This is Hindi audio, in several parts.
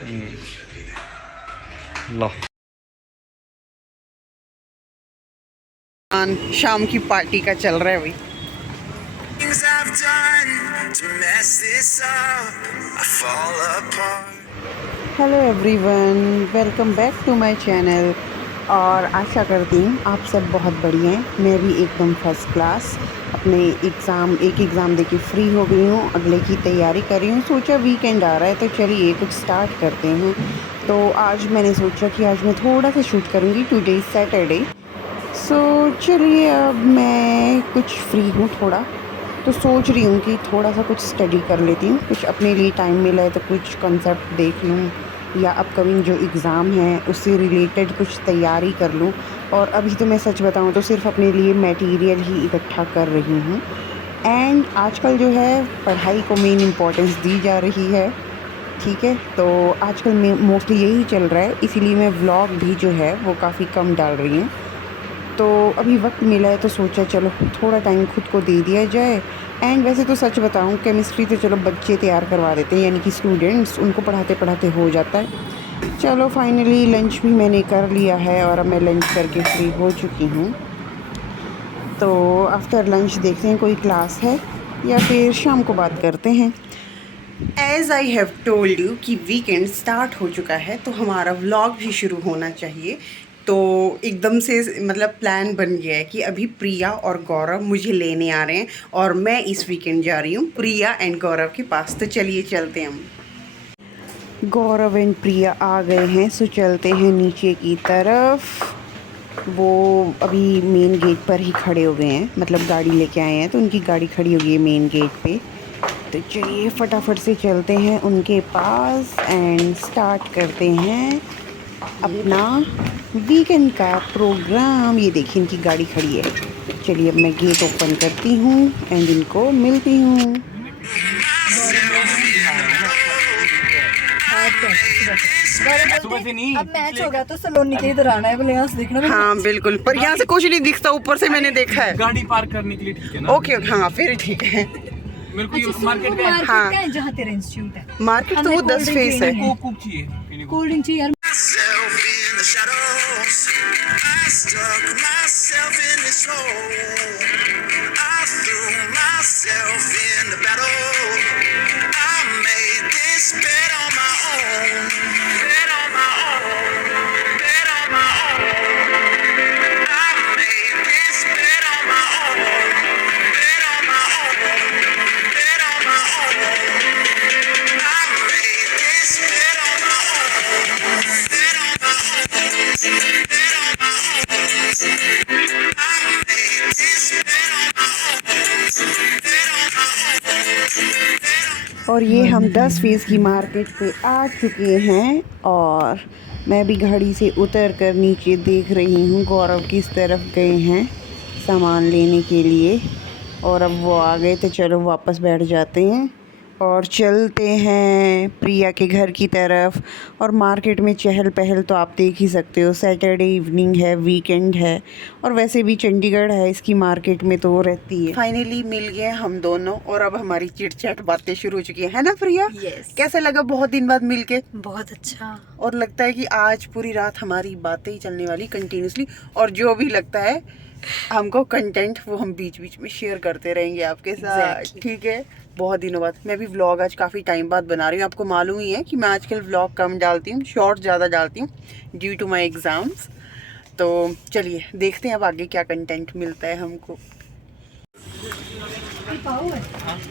लो शाम की पार्टी का चल रहा है भाई। Hello everyone, welcome back to my channel. और आशा करती हूँ आप सब बहुत बढ़िया हैं। मैं भी एकदम फर्स्ट क्लास। अपने एक एग्ज़ाम देके फ्री हो गई हूँ, अगले की तैयारी कर रही हूँ। सोचा वीकेंड आ रहा है तो चलिए कुछ स्टार्ट करते हैं। तो आज मैंने सोचा कि आज मैं थोड़ा सा शूट करूँगी। टुडे इज़ सैटरडे, सो चलिए अब मैं कुछ फ्री हूँ थोड़ा, तो सोच रही हूँ कि थोड़ा सा कुछ स्टडी कर लेती हूँ। कुछ अपने लिए टाइम मिला है तो कुछ कॉन्सेप्ट देख लूँ, या अपकमिंग जो एग्ज़ाम है उससे रिलेटेड कुछ तैयारी कर लूँ। और अभी तो मैं सच बताऊँ तो सिर्फ अपने लिए मटेरियल ही इकट्ठा कर रही हूँ। एंड आजकल जो है पढ़ाई को मेन इम्पोर्टेंस दी जा रही है, ठीक है। तो आजकल में मोस्टली यही चल रहा है, इसीलिए मैं व्लॉग भी जो है वो काफ़ी कम डाल रही हूँ। तो अभी वक्त मिला है तो सोचा चलो थोड़ा टाइम खुद को दे दिया जाए। एंड वैसे तो सच बताऊं, केमिस्ट्री तो चलो बच्चे तैयार करवा देते हैं, यानी कि स्टूडेंट्स, उनको पढ़ाते पढ़ाते हो जाता है। चलो फाइनली लंच भी मैंने कर लिया है और अब मैं लंच करके फ्री हो चुकी हूँ। तो आफ्टर लंच देखते हैं कोई क्लास है या फिर शाम को बात करते हैं। As I have told you कि वीकेंड स्टार्ट हो चुका है तो हमारा व्लॉग भी शुरू होना चाहिए। तो एकदम से मतलब प्लान बन गया है कि अभी प्रिया और गौरव मुझे लेने आ रहे हैं और मैं इस वीकेंड जा रही हूँ प्रिया एंड गौरव के पास। तो चलिए चलते हैं हम। गौरव एंड प्रिया आ गए हैं, सो चलते हैं नीचे की तरफ। वो अभी मेन गेट पर ही खड़े हो गए हैं, मतलब गाड़ी लेके आए हैं तो उनकी गाड़ी खड़ी हो गई है मेन गेट पे। तो चलिए फटाफट से चलते हैं उनके पास एंड स्टार्ट करते हैं अपना वीकेंड का प्रोग्राम। ये देखिए इनकी गाड़ी खड़ी है। चलिए अब मैं गेट ओपन करती हूँ एंड इनको मिलती हूँ। सुबह से नहीं, अब मैच होगा तो सलोनी के इधर आना है, बोले यहाँ से देखना। हाँ बिल्कुल, पर यहाँ से कुछ नहीं दिखता, ऊपर से मैंने देखा है। गाड़ी पार्क करने के लिए ठीक है ना? ओके हाँ फिर ठीक है। मेरे को ये मार्केट का है। हाँ जहाँ तेरा इंस्टीट्यूट है मार्केट तो वो 10 फेस है। कोक चाहिए, कोल्ड ड्रिंक चाहिए यार। और ये हम 10 फेस की मार्केट पे आ चुके हैं और मैं भी गाड़ी से उतर कर नीचे देख रही हूँ गौरव किस तरफ गए हैं सामान लेने के लिए। और अब वो आ गए तो चलो वापस बैठ जाते हैं और चलते हैं प्रिया के घर की तरफ। और मार्केट में चहल पहल तो आप देख ही सकते हो, सैटरडे इवनिंग है, वीकेंड है, और वैसे भी चंडीगढ़ है, इसकी मार्केट में तो वो रहती है। फाइनली मिल गए हम दोनों और अब हमारी चिट चैट बातें शुरू हो चुकी है ना प्रिया? Yes. कैसा लगा बहुत दिन बाद मिल के? बहुत अच्छा। और लगता है कि आज पूरी रात हमारी बातें ही चलने वाली कंटिन्यूसली, और जो भी लगता है हमको कंटेंट वो हम बीच बीच में शेयर करते रहेंगे आपके साथ। Exactly. ठीक है, बहुत दिनों बाद मैं भी व्लॉग आज काफ़ी टाइम बाद बना रही हूँ। आपको मालूम ही है कि मैं आजकल व्लॉग कम डालती हूँ, शॉर्ट ज़्यादा डालती हूँ ड्यू टू माई एग्ज़ाम्स। तो चलिए देखते हैं अब आगे क्या कंटेंट मिलता है हमको। पाव है,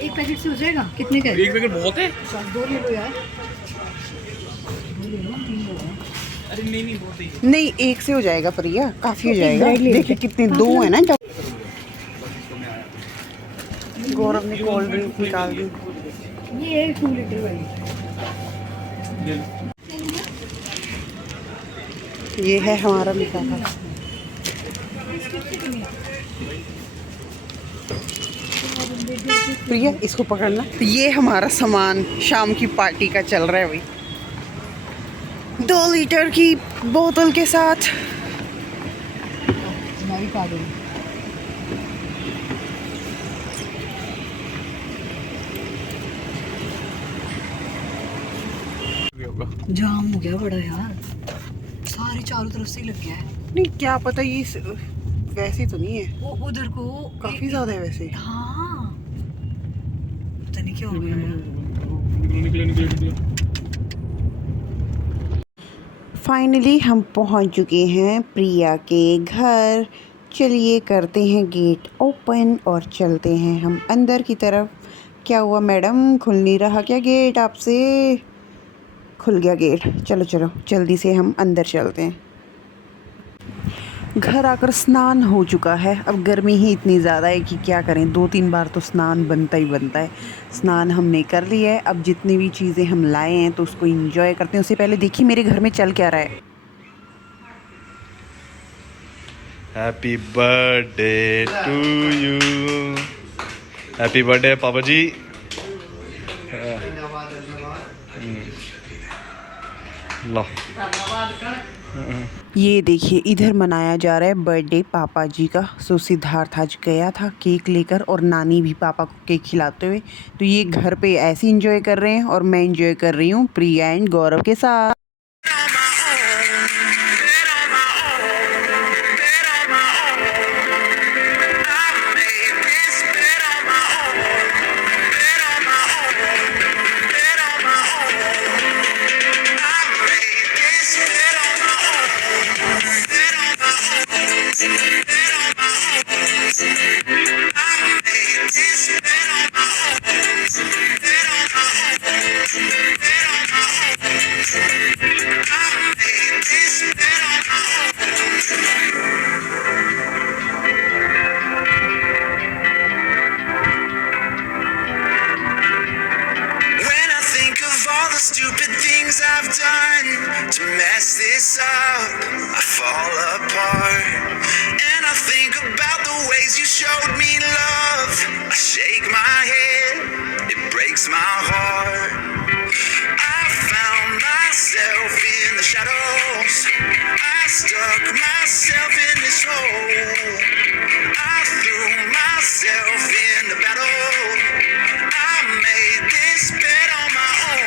एक पैकेट से हो जाएगा? कितने का? एक पैकेट बहुत है। दो ले लो यार। अरे नहीं बहुत ही। नहीं एक से हो जाएगा प्रिया, काफ़ी हो तो जाएगा। एक ले देखिए लेते। कितने दो है ना। गौरव ने कोल्ड ड्रिंक निकाल दी। ये 2 लीटर वाली। ये है हमारा लिफाफा। प्रिया इसको पकड़ना। तो ये हमारा सामान शाम की पार्टी का चल रहा है भाई, 2 लीटर की बोतल के साथ। मैं भी पा दूँ। होगा। जाम हो गया बड़ा यार, सारे चारों तरफ से ही लग गया है। नहीं क्या पता ये वैसे तो नहीं है, वो उधर को काफी ज्यादा है वैसे। हाँ पता नहीं क्या हो गया यार। निकले। फाइनली हम पहुंच चुके हैं प्रिया के घर। चलिए करते हैं गेट ओपन और चलते हैं हम अंदर की तरफ। क्या हुआ मैडम, खुल नहीं रहा क्या गेट आपसे? खुल गया गेट। चलो चलो जल्दी से हम अंदर चलते हैं। घर आकर स्नान हो चुका है। अब गर्मी ही इतनी ज़्यादा है कि क्या करें, 2-3 बार तो स्नान बनता ही बनता है। स्नान हमने कर लिया है। अब जितनी भी चीज़ें हम लाए हैं तो उसको एंजॉय करते हैं। उससे पहले देखिए मेरे घर में चल क्या रहा है। Happy birthday to you, happy birthday पापा जी। लो ये देखिए इधर मनाया जा रहा है बर्थडे पापा जी का। सो सिद्धार्थ आज गया था केक लेकर और नानी भी पापा को केक खिलाते हुए। तो ये घर पे ऐसे एंजॉय कर रहे हैं और मैं एंजॉय कर रही हूँ प्रिया एंड गौरव के साथ। Stupid things I've done to mess this up, I fall apart. And I think about the ways you showed me love. I shake my head, it breaks my heart. I found myself in the shadows, I stuck myself in this hole. I threw myself in the battle, I made this bed on my own.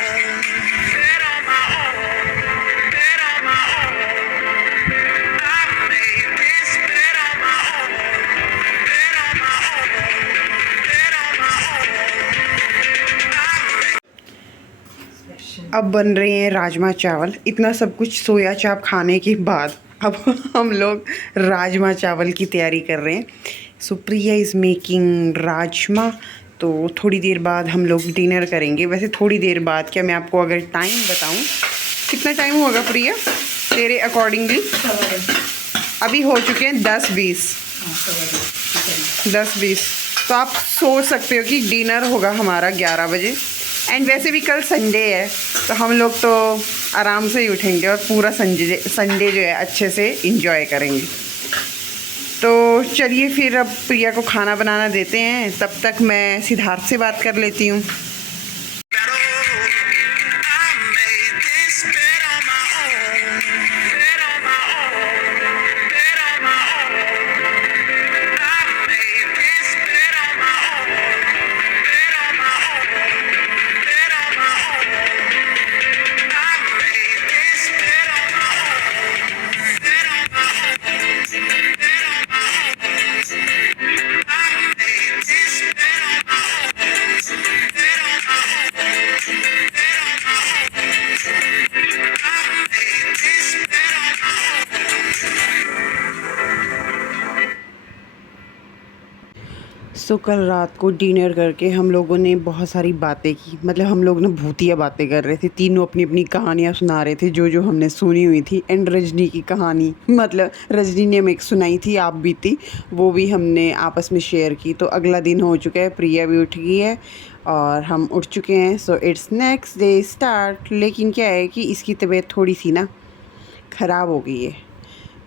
अब बन रहे हैं राजमा चावल। इतना सब कुछ सोया चाप खाने के बाद अब हम लोग राजमा चावल की तैयारी कर रहे हैं। सो प्रिया इज़ मेकिंग राजमा। तो थोड़ी देर बाद हम लोग डिनर करेंगे। वैसे थोड़ी देर बाद क्या, मैं आपको अगर टाइम बताऊं, कितना टाइम होगा प्रिया तेरे अकॉर्डिंगली? अभी हो चुके हैं 10-20। 10-20 तो आप सोच सकते हो कि डिनर होगा हमारा 11 बजे। एंड वैसे भी कल संडे है तो हम लोग तो आराम से ही उठेंगे और पूरा संडे जो है अच्छे से एंजॉय करेंगे। तो चलिए फिर अब प्रिया को खाना बनाना देते हैं। तब तक मैं सिद्धार्थ से बात कर लेती हूँ। सो कल रात को डिनर करके हम लोगों ने बहुत सारी बातें की। मतलब हम लोग ना भूतिया बातें कर रहे थे, तीनों अपनी अपनी कहानियाँ सुना रहे थे जो जो हमने सुनी हुई थी। एंड रजनी की कहानी, मतलब रजनी ने हमें एक सुनाई थी, आप भी थी, वो भी हमने आपस में शेयर की। तो अगला दिन हो चुका है, प्रिया भी उठ गई है और हम उठ चुके हैं। So it's next day start. लेकिन क्या है कि इसकी तबीयत थोड़ी सी ना ख़राब हो गई है।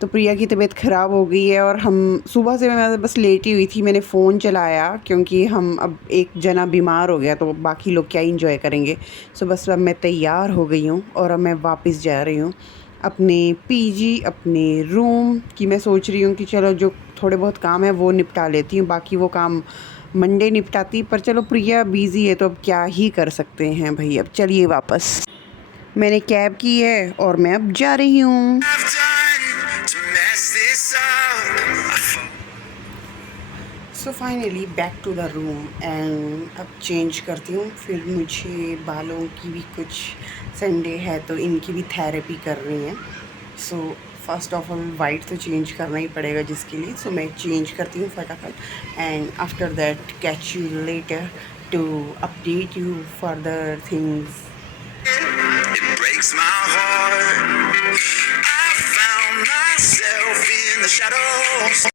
तो प्रिया की तबीयत ख़राब हो गई है और हम सुबह से मैं बस लेटी हुई थी। मैंने फ़ोन चलाया क्योंकि हम अब एक जना बीमार हो गया तो बाकी लोग क्या एंजॉय करेंगे। सो बस अब मैं तैयार हो गई हूँ और अब मैं वापस जा रही हूँ अपने पीजी, अपने रूम की। मैं सोच रही हूँ कि चलो जो थोड़े बहुत काम है वो निपटा लेती हूँ, बाकी वो काम मंडे निपटाती। पर चलो प्रिया बिज़ी है तो अब क्या ही कर सकते हैं भाई। अब चलिए वापस। मैंने कैब की है और मैं अब जा रही हूँ। I've done to mess this up. I fall so finally back to the room and अब चेंज करती हूँ। फिर मुझे बालों की भी कुछ, संडे है तो इनकी भी थेरेपी करनी है। So first of all white तो चेंज करना ही पड़ेगा जिसके लिए। सो मैं चेंज करती हूँ फटाफट and after that catch you later to update you further things. It breaks my heart. I found myself in the shadows.